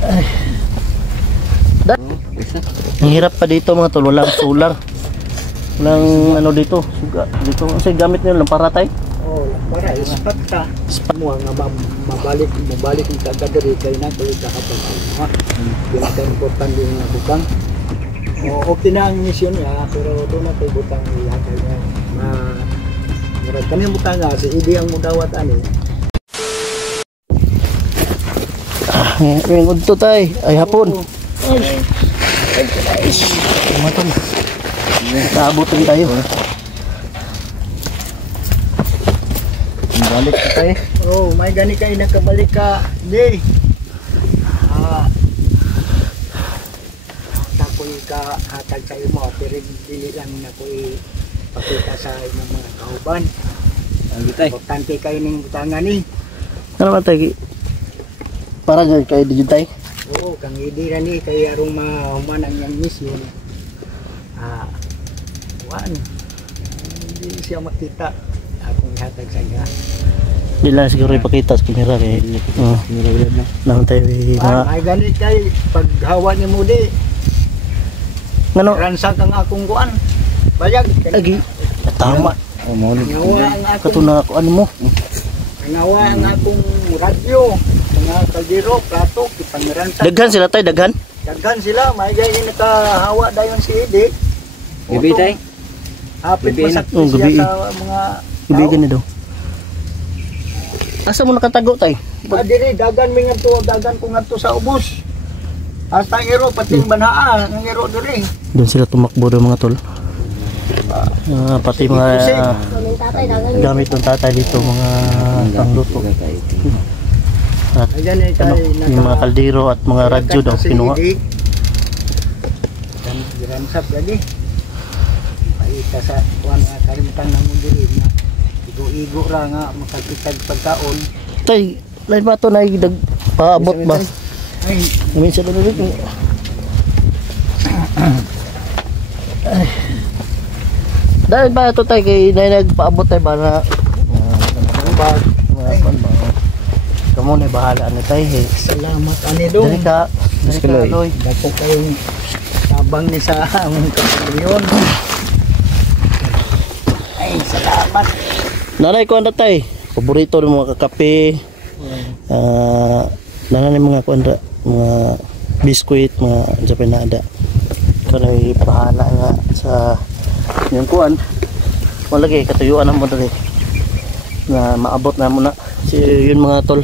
Ay. Ang hirap pa dito mga tol, walang solar. Walang ano dito, suga dito. Kasi gamit nyo lang paratay. Oh, para ispat ka. Ispat mo nga mabalik yung kagadari kay na kulit kapag ha. Pinaka-important yung butang. Okay na ang misyon niya, pero doon na tayo butang ihatay niya. Marag kami ang butang nga, si Idi ang mudawat ani. Ngayon udto tay, ay hapon. Ay, matol. Naabutin tayo. Balik ka tayo. Oh, may gani kayo nakabalik ka. Hindi. Takoy ka hatag sa imo, pero dili lang na ko ipakita sa imong mga kauban. Importante kayo ning butangan ni. Ano ba tayo? Para kayo digitay. Oo, kang Idi ra ni kay arong mahuman ang iyang misyon. Hindi siya makita akong hatag sa iya. Hindi lang siguro ipakita sa kamera kay kamera na. Nang tayo Ay ganit kay paghawa ni mo di. Ngano? Ransak ang akong kuan. Bayag Lagi. Tama. Ngawa ang akong Katuna ako ano mo. ngawa ang akong radyo. Mga kaldero, plato, kipangiransak. Daghan sila tay, daghan. Daghan sila, may gay nakahawa dayon si Idi. Gabi tay. Hapit Gabi na. masakit Gabi. siya sa mga Ibigan ni daw. Asa mo nakatago tay? Diri dagan mi ngadto, dagan ko ngadto sa ubos. Hasta ang iro pating banhaa, ang iro diri. Doon sila tumakbo daw mga tol. Pati mga gamit ng tatay dito, mga pangluto. At Ayan ay ano, yung mga kaldero at mga radyo daw kinuha. Ransap lagi. Paita sa kuan nga kalimutan na mo diri na igo-igo ra nga makakitag pagkaon. Tay, lain ba ito na paabot ba? Ay, Minsan na dito. Dahil ba ito tayo kay nagpaabot tayo ba na bag, mga ba? Kamu na bahala na tayo eh. salamat ani dong. Dari ka Loy. Dako kayong tabang ni sa among kapilyon. Ay, salamat. Nanay ko anda tayo. Paborito ng mga kakape. Nanay mga kuanda, mga biskuit, mga Japanada. Ito na bahala nga sa yung kuan. Malagi katuyuan na mo dali. Na maabot na muna. Yun mga tol.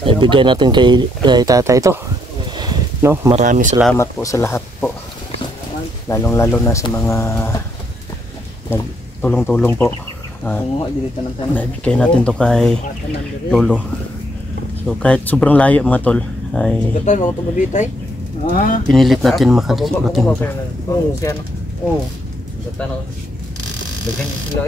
Ibigay natin kay tatay ito. No, maraming salamat po sa lahat po. Lalong-lalo na sa mga nagtulong-tulong po. Naibigay natin to kay Lolo. So kahit sobrang layo mga tol ay pinilit natin makarating ito. Oh.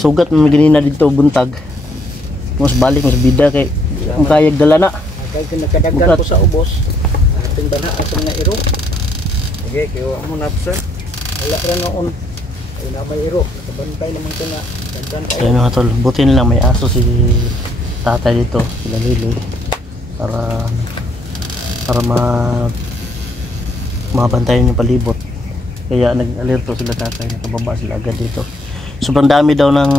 Sugat na ganina dito buntag. Mas balik mas bida kay ang kayag dala na. Kay nakadagan ko sa ubos. Ating bana atong nga iro. Okay, kayo mo na sir. Wala ra noon. Ay na may iro. Nakabantay naman ko nga. Dagdan kayo. Ayun mga tol, buti nila may aso si tatay dito, sila Liloy. Para mabantayan yung palibot. Kaya nag-alerto sila tatay, nakababa sila agad dito. Sobrang dami daw ng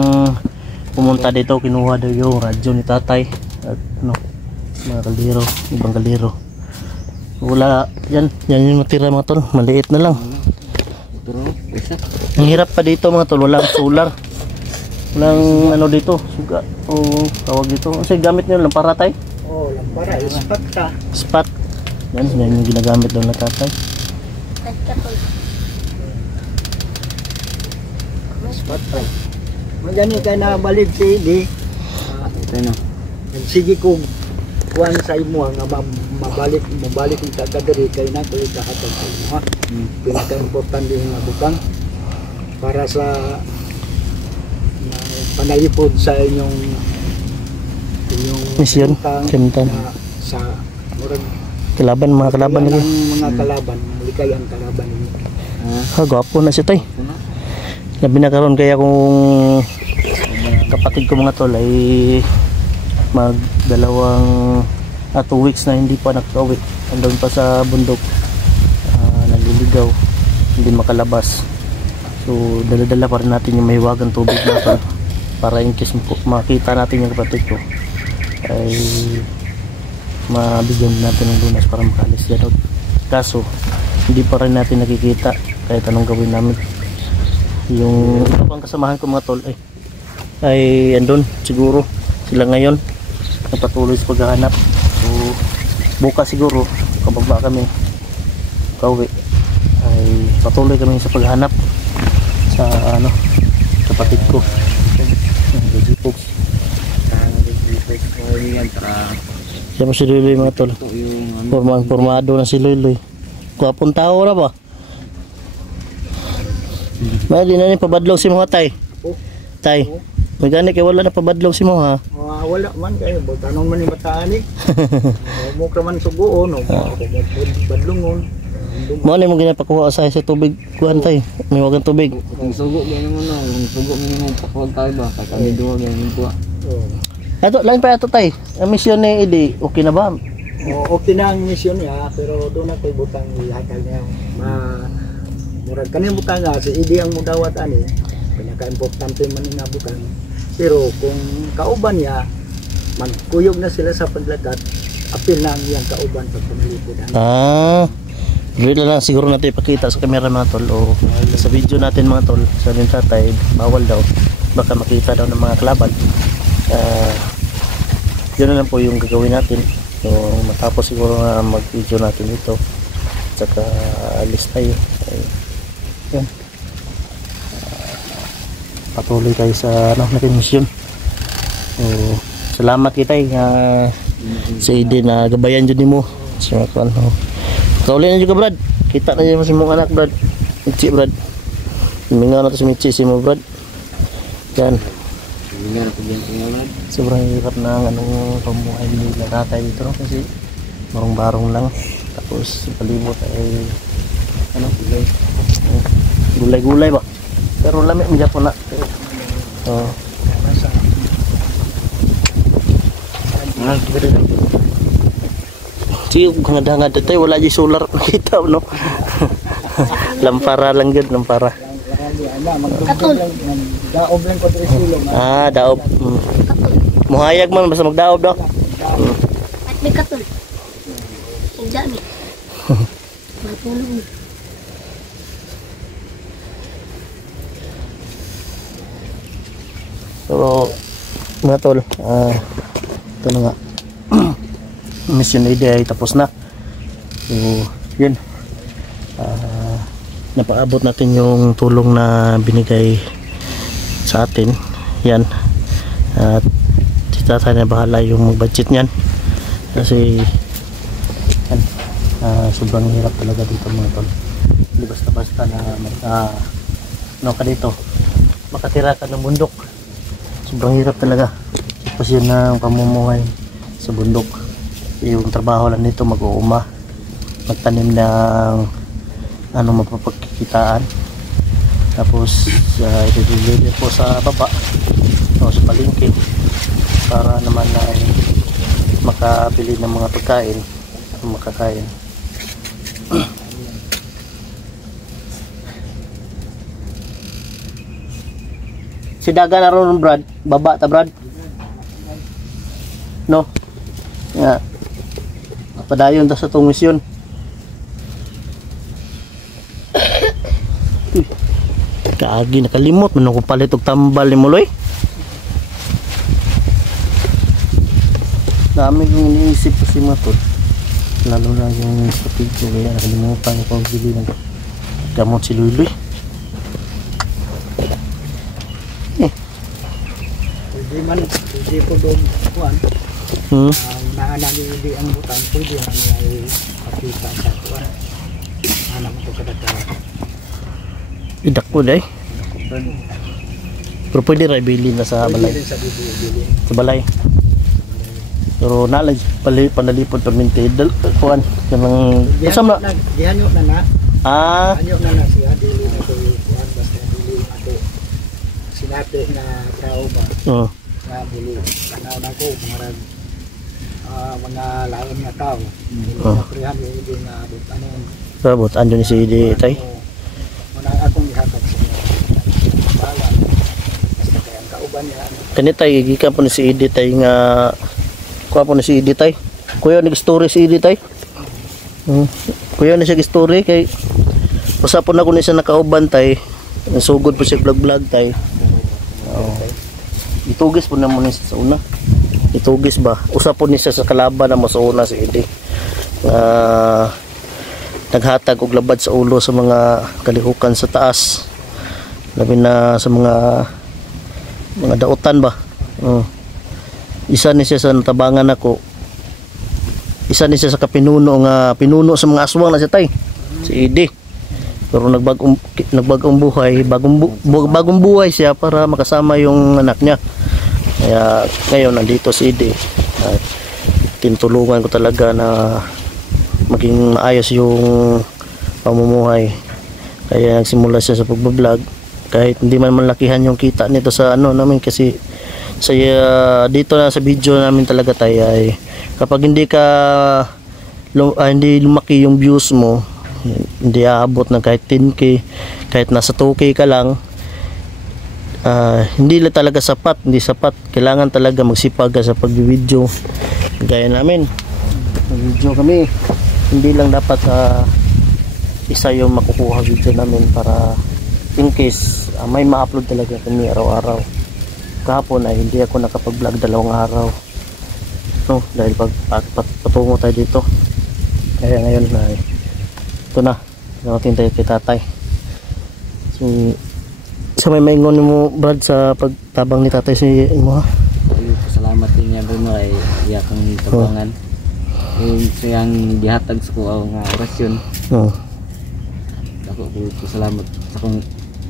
pumunta dito, kinuha daw yung radyo ni tatay at ano, mga kaldero, ibang kaldero. Wala, yan yung matira mga tol, maliit na lang. Ang hirap pa dito mga tol, walang solar. Walang ano dito, suga o tawag dito. Kasi gamit nyo lang paratay. Oh, lampara, ispat ka. Spot. Yan yung ginagamit daw na tatay. Ispat ka. Magani ka na balik si Idi. Sige ko kuan sa imo nga mabalik yung kagadari kay na kulit kahatag sa imo ha. Pinaka-importante yung butang para sa panayipod sa inyong Misyon, kalimutan. sa murag Kalaban, mga kalaban nila. mga kalaban, malikay ang kalaban ninyo. Gwapo na siya tay. Labi na karon kaya kung kapatid ko mga tol ay mag 2 weeks na hindi pa nakauwi. andun pa sa bundok, naliligaw, hindi makalabas. So dala-dala pa rin natin yung mahiwagang tubig natin para in case makita natin yung kapatid ko ay mabigyan natin ng lunas para makalis yan. Kaso hindi pa rin natin nakikita kahit anong gawin namin. Yung iba pang kasamahan ko mga tol ay andun siguro sila ngayon, nagpatuloy sa paghahanap. So bukas siguro kababa kami kauwi ay patuloy kami sa paghahanap sa kapatid ko. Siya mo si Luloy mga tol, formado na si Luloy. Kuwapong tao na ba? May di na ni pabadlong si mo tay. Tay, may gani kay wala na pabadlong si mo ha. Wala man kayo, tanong man ni mataanik. Mo ka man suguon, badlongon. Mo ni mo ginapakuha sa tubig kuan tay. May wagang tubig. Kung sugo ganyan mo na, kung sugo mo pakuha tayo ba? Kami duwa ganyan po. Ato lang pa ato tay. Ang misyon ni Idi, okay na ba? Okay na ang misyon niya, pero doon na kay butang ihatag niya. Murag kanang butang nga si Idi ang mudawat ani. Pinaka-importante man nga butang. Pero kung kauban niya, magkuyog na sila sa paglakat, apil na ang iyang kauban pag pumilipod. Dito lang siguro natin ipakita sa camera mga tol o sa video natin mga tol. Sabi ng tatay, bawal daw. Baka makita daw ng mga kalaban. Yun na lang po yung gagawin natin. So matapos siguro na mag-video natin ito. Tsaka alis tayo. Yan. Patuloy tayo sa natin mission. So salamat kita sa ide na gabayan dyan mo. So kauli na juga Brad. Kita na dyan mo si mong anak Brad. Michi Brad. Mingaw na to si Michi si mo Brad. Yan. Sobrang hirap na anong pamuhay nila tatay dito no? Kasi barong-barong lang. Tapos sa palibot ay gulay-gulay ba? Pero lamig mo dyan po na. Sige, ngada-ngada tayo, wala dyan solar nakita, no? Lampara lang yun, lampara. Daob lang ko diri silong. Daob. Muhayag man, basta magdaob daw. At may katul. Ang dami. Matulog. So, mga tol, ito na nga. Mission idea ay tapos na. So yun, napaabot natin yung tulong na binigay sa atin. Yan, at si tatay na bahala yung budget nyan kasi yan, sobrang hirap talaga dito mga tol. Hindi basta-basta na ano ka dito, makatira ka ng bundok. Sobrang hirap talaga. Tapos yun ang pamumuhay sa bundok. Yung trabaho lang nito mag-uuma, magtanim ng mapapagkikitaan, tapos i-deliver po sa baba o sa palengke para naman na makabili ng mga pagkain makakain. Si Daga na ron Brad, baba ta Brad no nga padayon ta sa tong misyon. Kaagi nakalimot man ako palit og tambal ni Muloy. Dami kong iniisip kasi matod. Lalo na yung kapatid ko kaya nakalimutan ko pagbili ng gamot si Luloy. Hindi po doon kuan. Naanali ang butang pwede na ay pakita sa kuan. Anak ko kadagdagan. Idak po day. Pero pwede rin bilhin na sa balay. Sa balay. Pero nalang panalipod perminti kuan kanang kasama na. Gihanyo na na. Hanyo na siya dili na ko kuan basta dili ako. Sinate na tao ba. Na dili tanaw na ko marag mga lain nga tao. Hindi Oh. na prihan, hindi nga abot. Ano yun? Sabot, andun ni si Idi tay. Muna akong ihatag sa mga bala. Basta kaya ang kauban niya. Kani tay, gikan po ni si Idi tay nga kuha po ni si Idi tay. Kuya nag-story si Idi tay. Kuya na siya story kay usa po na ko ni siya nakauban tay. Nasugod po siya vlog tay. Itugis po na mo ni sa una. Itugis ba? Usa po ni siya sa kalaban na mas una si Idi. Naghatag og labad sa ulo sa mga kalihukan sa taas. Labi na sa mga dautan ba. Isa ni siya sa natabangan ako. Isa ni siya sa kapinuno nga pinuno sa mga aswang na siya tay. Si Idi. Pero nagbagong buhay, bagong buhay siya para makasama yung anak niya. Kaya ngayon nandito si Idi. Tinutulungan ko talaga na maging maayos yung pamumuhay. Kaya nagsimula siya sa pagbablog kahit hindi man malakihan yung kita nito sa ano namin kasi sa dito na sa video namin talaga tayo ay kapag hindi lumaki yung views mo, hindi aabot na kahit 10k, kahit nasa 2k ka lang, hindi talaga sapat, hindi sapat. Kailangan talaga magsipag ka sa pag-video. Gaya namin, mag-video kami. Hindi lang dapat isa yung makukuha video namin para in case may ma-upload talaga kami araw-araw. Kahapon ay hindi ako nakapag-vlog 2 araw. No, dahil patungo tayo dito. Kaya ngayon ay ito na. Nakating tayo kay tatay. So, sa may maingon mo Brad sa pagtabang ni tatay si mo ha? Salamat din niya bro ay iyakang tabangan. Siyang gihatag sa ko nga orasyon. Ako ko salamat sa akong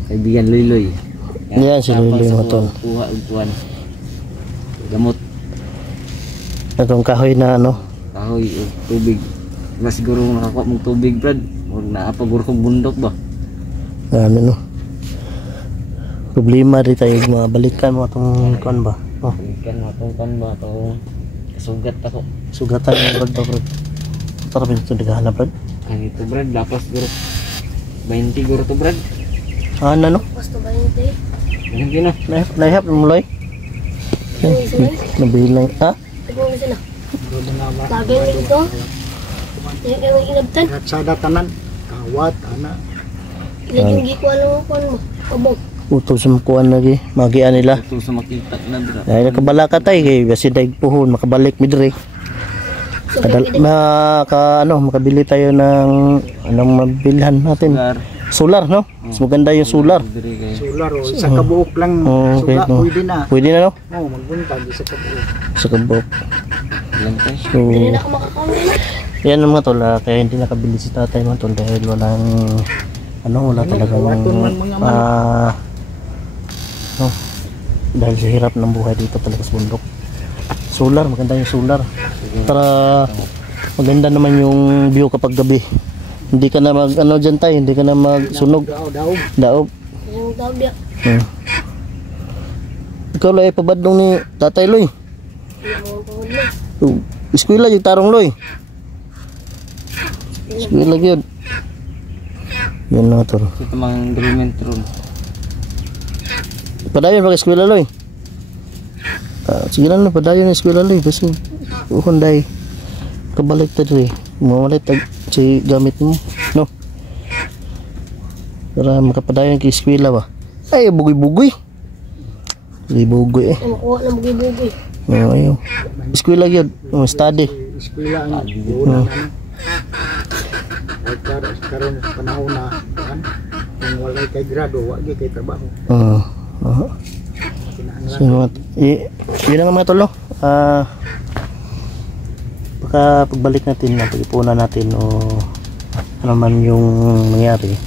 kaibigan Loy. Yan si Loy mo ton. Kuha og kuan. Gamot. Atong kahoy na ano? Kahoy og tubig. Mas siguro nakakuha mong tubig Brad. Huwag naapaguro kong bundok ba? Ano no? Problema rin tayo mabalikan mo itong kuan ba? Balikan mo itong kuan ba? Itong kasugat ako. Sugatan mo Brad ba Brad? Tara ba ito naghahanap Brad? Ang ito Brad, dapat siguro 20 siguro to Brad. Ano no? Basta ba yun tayo? Ganun din Naihap mo Loy? Nabilang ha? Tagong isa na. Doon na ba? Lagi mo dito. Hindi ka may inabtan. At sa datanan, kawat, ana. Ilan yung gikuha lang mo kuhan mo. Kabog. Utos sa kuan lagi. Magian nila. ito sa makita na Brad. Dahil nakabala ka tayo kay basi daig puhon makabalik midre. So, pwede Makabili tayo ng anong mabilhan natin. Solar no? Mas maganda yung solar. Solar o sa kabuok lang. Okay, Solar, no. pwede na. Pwede na no? Oo, magbuntag sa kabuok. Sa kabok. Ilan tayo? So, Hindi na ako makakawin na. yan mga tol, kaya hindi nakabili si tatay mga tol dahil walang wala talagang kawaton man mga no, dahil sa hirap ng buhay dito talaga sa bundok. Solar, maganda yung solar para maganda naman yung view kapag gabi. Hindi ka na mag dyan tayo, hindi ka na magsunog daog. Yung tawag niya. Ikaw Loy, pabadong ni tatay Loy. Yung pagod mo. Eskwela yung tarong Loy. Eskwela yun. Yan mga tol. Ito mga agreement room. Padayon pa eskwela Loy. Sige lang na, padayon na eskwela Loy. Kasi Honday kabalik ta diri. Mamalit si gamit mo, no? Para makapadayon kay eskwela ba? Ay, bugoy-bugoy. Bugoy Makuha na bugi-bugi. ayaw. Eskwela yun. Study. Eskwela ang una ay karon panahon na kan kung walay kay grado wagi kay trabaho. So, yun ang mga tol, no? Baka pagbalik natin na pag-ipunan natin o ano man yung nangyari,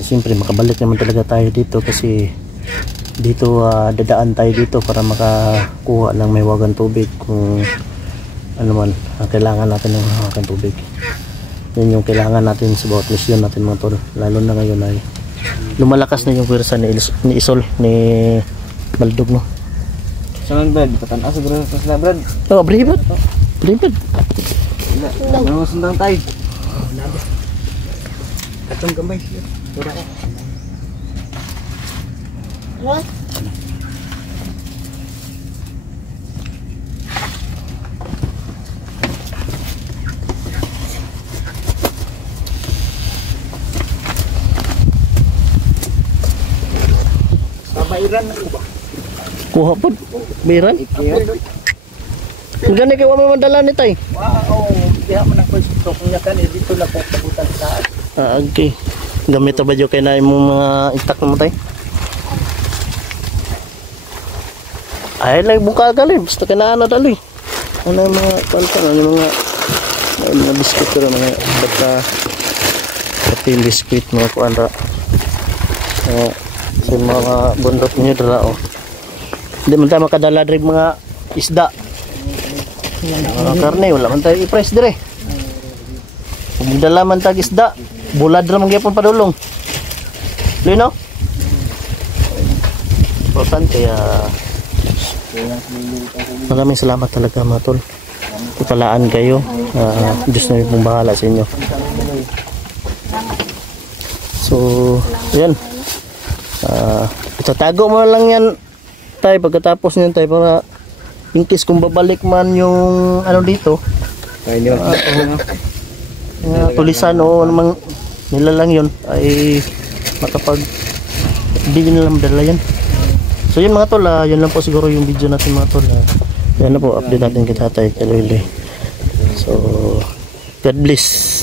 siyempre makabalik naman talaga tayo dito kasi dito dadaan tayo dito para makakuha ng may wagang tubig kung ano man kailangan natin ng wagang tubig. Yun yung kailangan natin sa bawat misyon natin mga tol, lalo na ngayon ay lumalakas na yung pwersa ni Isol, ni Baldog, no? Sa Brad, patanaw siguro sa sila Brad. Oh, bribad. Bribad. Wala, ano sundang tayo. Nabi. Atong gamay siya. Tura ka. What? Pabairan na ba? Kuha po. Biran. Ikiyot. Ang gani kayo mo mandala ni tay. Wow, diha man ako sa kunya kan dito na ko kabutan sa. Ah, okay. Gamit ba jo kay na imong mga itak mo tay? Ay lang buka gali, basta kana dali. Ano mga kanta, ano mga biskuit pero mga bata pati biskuit mga kuan ra. Sa mga bundok niyo dala oh. Hindi man tayo makadala diri mga isda. Karne wala man tayo i-press dire. Kung magdala man tag isda, bulad ra man gyapon padulong. Lino? Importante kaya maraming salamat talaga mga tol. Ikalaan kayo. Diyos na rin pong bahala sa inyo. So, yan. Itatago mo lang yan tayo pagkatapos niyan tayo para in case kung babalik man yung ano dito. Ayun. Tulisan o namang nila lang yun ay makapag hindi nila madala yan. So yun mga tol, yun lang po siguro yung video natin mga tol. Yan na po, update natin kay Tatay Kaloy. So, God bless.